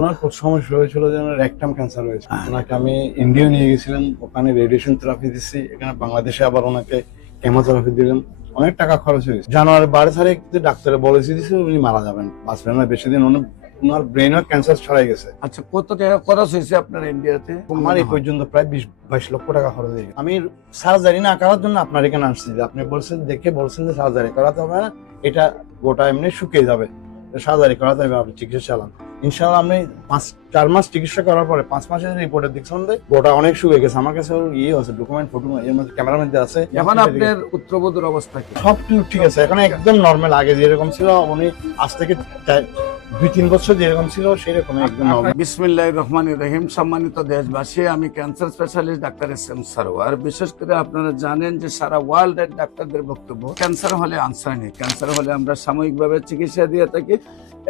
ওনার সমস্যা হয়েছিল যে ওনার রেকটাম ক্যান্সার হয়েছে। ওনাকে আমি ইন্ডিয়া নিয়ে গেছিলাম, ওখানে রেডিয়েশন থেরাপি দিচ্ছি। এখানে বাংলাদেশে আবার ওনাকে কেমোথেরাপি দিলাম, অনেক টাকা খরচ হয়েছে। জানুয়ারি 12 তারিখ ডাক্তারে বলেছে দিচ্ছে উনি মারা যাবেন, বাঁচবেন না বেশি দিন। ওনার ব্রেনের ক্যান্সার ছড়াই গেছে। আচ্ছা, কত টাকা খরচ হয়েছে আপনার ইন্ডিয়াতে? আমার এই পর্যন্ত প্রায় 20-22 লক্ষ টাকা খরচ হয়ে গেছে। আমি সার্জারি না করার জন্য আপনার এখানে আসছি, যে আপনি বলছেন যে সার্জারি করাতে হবে না, এটা গোটা এমনি শুকিয়ে যাবে, সার্জারি করাতে হবে, আপনি চিকিৎসা চালান। ইনশাআল্লাহ আমি 4 মাস চিকিৎসা করার পরে 5 মাসের রিপোর্টের দেখছেন গোটা অনেক শুকিয়ে গেছে। আমার কাছে আছে ডকুমেন্ট, ফটো এর মধ্যে ক্যামেরার মধ্যে আছে। এখন আপনার পুত্রবধূর অবস্থা কি? সব ঠিক আছে, এখন একদম নরমাল। আগে যেরকম ছিল উনি আজ থেকে 2-3 বছর যেরকম ছিল সেরকম একদম নরমাল। বিসমিল্লাহির রহমানির রহিম। সম্মানিত দেশবাসী, আমি cancer specialist doctor SM. Sarwar. বিশেষ করে আপনারা জানেন যে সারা ওয়ার্ল্ডের ডাক্তারদের বক্তব্য, ক্যান্সার হলে আনসার নেই। ক্যান্সার হলে আমরা সাময়িকভাবে চিকিৎসা দিয়ে থাকি,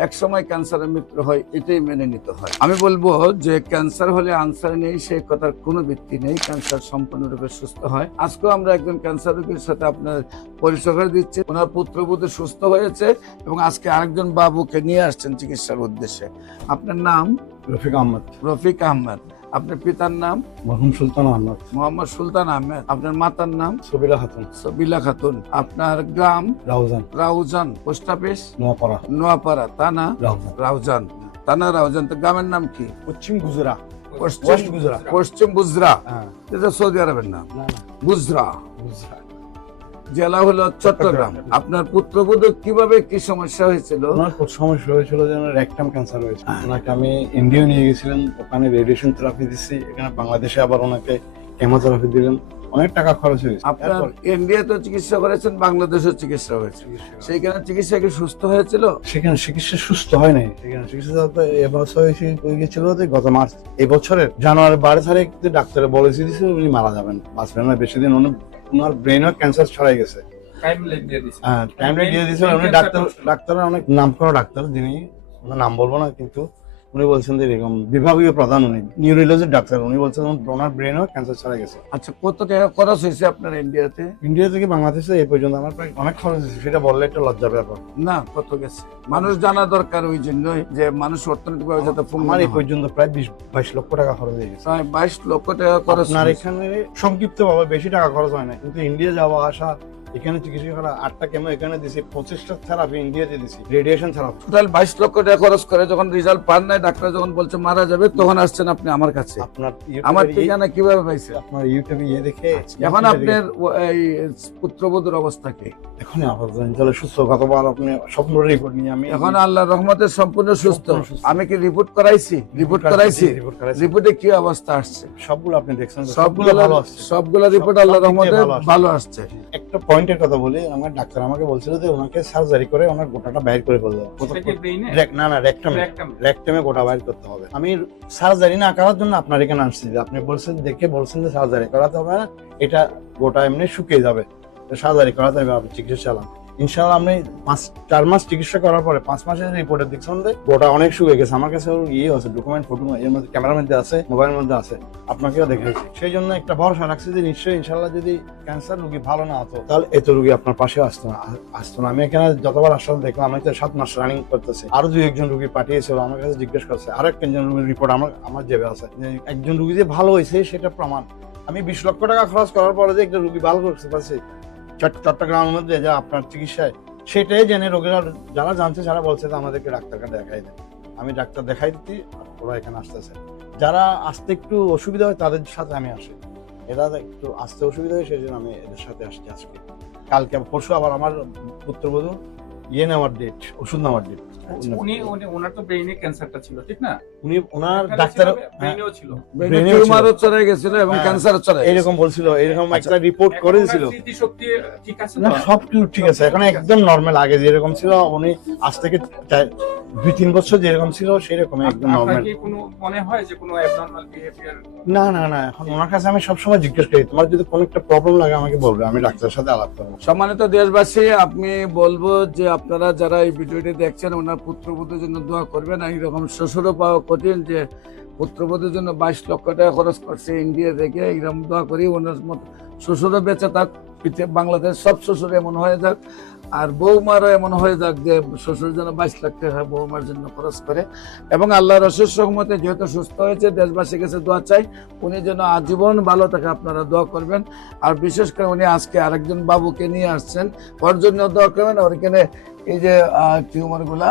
এক সময় ক্যান্সারের মৃত্যু হয়, এটাই মেনে নিতে হয়। আমি বলবো যে ক্যান্সার হলে আনসার নেই, সেই কথার কোনো ভিত্তি নেই। ক্যান্সার সম্পূর্ণরূপে সুস্থ হয়। আজকেও আমরা একজন ক্যান্সার রোগীর সাথে আপনার পরিচয় করে দিচ্ছি। ওনার পুত্রবধূ সুস্থ হয়েছে এবং আজকে আরেকজন বাবুকে নিয়ে আসছেন চিকিৎসার উদ্দেশ্যে। আপনার নাম? রফিক আহমদ। রফিক আহমদ। আপনার পিতার নাম? মরহুম সুলতান আহমদ। মোহাম্মদ সুলতান আহমেদ। আপনার মাতার নাম? সবিলা খাতুন। সবিলা খাতুন। আপনার গ্রাম? রাউজান। রাউজান। Post office? নোয়াপাড়া। নোয়াপাড়া। থানা? রাউজান। রাউজান। থানা রাউজান। তো গ্রামের নাম কি? পশ্চিম গুজরা। পশ্চিম বুজরা। হ্যাঁ। এটা সৌদি আরবের নাম। না না, বুজরা। গুজরা। জেলা হলো চট্টগ্রাম। আপনার পুত্রবধূ কিভাবে কি সমস্যা হয়েছিল? ওনার সমস্যা হয়েছিল যে ওনার রেকটাম ক্যান্সার হয়েছে। ওনাকে আমি ইন্ডিয়া নিয়ে গেছিলাম, ওখানে রেডিয়েশন থেরাপি দিচ্ছি। এখানে বাংলাদেশে আবার ওনাকে কেমোথেরাপি দিলাম, অনেক টাকা খরচ হয়েছে। আপনার ইন্ডিয়াতে চিকিৎসা করেছেন, বাংলাদেশের চিকিৎসা হয়েছে, সেইখানে চিকিৎসা কি সুস্থ হয়েছিল? সেখানে চিকিৎসা সুস্থ হয় নাই। সেখানে চিকিৎসা এবছর হয়ে গেছিল গত মার্চ, এই বছরের জানুয়ারি 12 তারিখ ডাক্তারে বলেছে দিচ্ছে উনি মারা যাবেন, বাঁচবেন না বেশি দিন। ওনার ব্রেনের ক্যান্সার ছড়াই গেছে। টাইমলাইন দিয়ে দিছে। হ্যাঁ, টাইমলাইন দিয়ে দিয়েছিল। উনি ডাক্তার অনেক নাম করা ডাক্তার, যিনি ওনার নাম বলবো না, কিন্তু উনি বলছেন যে এরকম বিভাগীয় প্রধান, উনি নিউরোলজির ডাক্তার। উনি বলছেন ওনার ব্রেনও ক্যান্সার ছড়াই গেছে। আচ্ছা, কত টাকা খরচ হয়েছে আপনার ইন্ডিয়াতে? ইন্ডিয়া থেকে বাংলাদেশে এই পর্যন্ত আমার প্রায় অনেক খরচ হয়েছে, সেটা বললে একটা লজ্জার ব্যাপার। না, কত গেছে মানুষ জানা দরকার, ওই জন্যই যে মানুষ অর্থনৈতিকভাবে যাতে আমার এই পর্যন্ত প্রায় 20-22 লক্ষ টাকা খরচ হয়ে গেছে। প্রায় 22 লক্ষ টাকা খরচ। আপনার এখানে সংক্ষিপ্ত ভাবে বেশি টাকা খরচ হয় না, কিন্তু ইন্ডিয়া যাওয়া আসা, এখানে চিকিৎসা করা, 8টা কেমো এখানে দিছি, 25টা থেরাপি ইন্ডিয়াতে দিছি, রেডিয়েশন থেরাপি। টোটাল 22 লক্ষ টাকা খরচ করে যখন রেজাল্ট পান নাই, ডাক্তার যখন বলছে মারা যাবে, তখন আসছেন আপনি আমার কাছে। আপনার আমার ঠিকানা কিভাবে পাইছে? আপনার ইউটিউবে দেখে। এখন আপনার এই পুত্রবধূর অবস্থা কি? এখন আপাতত ইনশাআল্লাহ সুস্থ। গতবার আপনি স্বপ্ন রিপোর্ট নিয়ে আমি এখন আল্লাহর রহমতে সম্পূর্ণ সুস্থ। আমি কি রিপোর্ট করাইছি? রিপোর্টে কি অবস্থা আসছে? সবগুলো আপনি দেখছেন, সবগুলো রিপোর্ট আল্লাহর রহমতে ভালো আসছে। একটা পয়েন্টের কথা বলি, আমার ডাক্তার আমাকে বলছিল যে ওনাকে সার্জারি করে ওনার গোটাটা বাইর করে ফেলতে হবে। না না, রেকটামে গোটা বাইর করতে হবে। আমি সার্জারি না করার জন্য আপনার এখানে আসছি, যে আপনি বলছেন যে সার্জারি করাতে হবে না, এটা গোটা এমনি শুকিয়ে যাবে, সার্জারি করাতে হবে, আপনি চিকিৎসা চালান। ইনশাআল্লাহ আমি 4 মাস চিকিৎসা করার পরে 5 মাসের রিপোর্টের দেখছেন গোটা অনেক শুকিয়ে গেছে। আমার কাছে আছে ডকুমেন্ট, ফটো এর মধ্যে ক্যামেরার মধ্যে আছে, মোবাইলের মধ্যে আছে, আপনাকেও দেখাইছি। সেই জন্য একটা ভরসা রাখছি যে নিশ্চয়ই ইনশাআল্লাহ যদি ক্যান্সার রোগী ভালো না হতো তাহলে এত রোগী আপনার পাশে আসতো না। আমি এখানে যতবার আসলাম দেখলাম, আমি তো 7 মাস রানিং করতেছি। আরো 2-1 রোগী পাঠিয়েছিল, আমার কাছে জিজ্ঞেস করছে, আরো একজন রোগীর রিপোর্ট আমার জেবে আছে, একজন রোগী যে ভালো হয়েছে সেটা প্রমাণ। আমি 20 লক্ষ টাকা খরচ করার পরে যে একটা রোগী ভালো করতে পারছি চট্টগ্রামের মধ্যে, যা আপনার চিকিৎসায়, সেটাই জেনে রোগীরা যারা জানছে, যারা বলছে যে আমাদেরকে ডাক্তারকে দেখাই দেয়। আমি ডাক্তার দেখাই দিচ্ছি, ওরা এখানে আসতেছে। যারা আসতে একটু অসুবিধা হয় তাদের সাথে আমি আসি, এরা একটু আসতে অসুবিধা হয়, সেই জন্য আমি এদের সাথে আসছি। আজকে কালকে পরশু আবার আমার পুত্রবধূ নেওয়ার ডেট, ওষুধ নেওয়ার ডেট। ওনার তো ব্রেইনে ক্যান্সারটা ছিল, ঠিক না? উনি ওনার ডাক্তার ব্রেইনেও ছিল, টিউমারও চলে গেছিল এবং ক্যান্সারও চলে এরকম বলছিল, এরকম একটা রিপোর্ট করে দিয়েছিল। স্মৃতিশক্তি ঠিক আছে না, সব কিছু ঠিক আছে, এখন একদম নরমাল। আগে যেরকম ছিল উনি আজ থেকে 2-3 বছর যেরকম ছিল সেরকম একদম নরমাল। কি কোনো মনে হয় যে কোনো অ্যাবনরমাল বিহেভিয়ার? না না না, এখন ওনার কাছে আমি সবসময় জিজ্ঞেস করি, তোমার যদি কোনো একটা প্রবলেম লাগে আমাকে বলবে, আমি ডাক্তারের সাথে আলাপ করবো। সম্মানিত দেশবাসী, আমি বলবো যে আপনারা যারা এই ভিডিওটি দেখছেন, ওনার পুত্রবধূর জন্য দোয়া করবেন। আর এরকম শ্বশুরও পাওয়া কঠিন, যে পুত্রবধূর জন্য 22 লক্ষ টাকা খরচ করছে ইন্ডিয়া থেকে। এরকম দোয়া করি ওনার মতো শ্বশুরও বেঁচে থাক, বাংলাদেশ সব শ্বশুর এমন হয়ে যাক, আর বৌমারও এমন হয়ে যাক যে শ্বশুর যেন 22 লাখ টাকা বৌমার জন্য খরচ করে। এবং আল্লাহর অশেষ রহমতে যেহেতু সুস্থ হয়েছে, দেশবাসীর কাছে দোয়া চাই উনি যেন আজীবন ভালো থাকে, আপনারা দোয়া করবেন। আর বিশেষ করে উনি আজকে আরেকজন বাবুকে নিয়ে আসছেন, ওর জন্য দোয়া করবেন। ওর এখানে এই যে টিউমার গুলা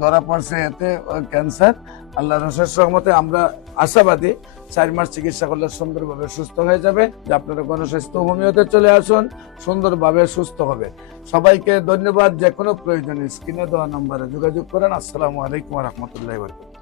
ধরা পড়ছে, এতে ক্যান্সার। আল্লাহর অশেষ রহমতে আমরা আশাবাদী 4 মাস চিকিৎসা করলে সুন্দরভাবে সুস্থ হয়ে যাবে। যে আপনারা গণস্বাস্থ্য হোমিওতে চলে আসুন, সুন্দরভাবে সুস্থ হবে। সবাইকে ধন্যবাদ। যে কোনো প্রয়োজনে স্ক্রিনে দেওয়া নম্বরে যোগাযোগ করেন। আসসালামু আলাইকুম ওয়া রাহমাতুল্লাহি ওয়া বারাকাতুহু।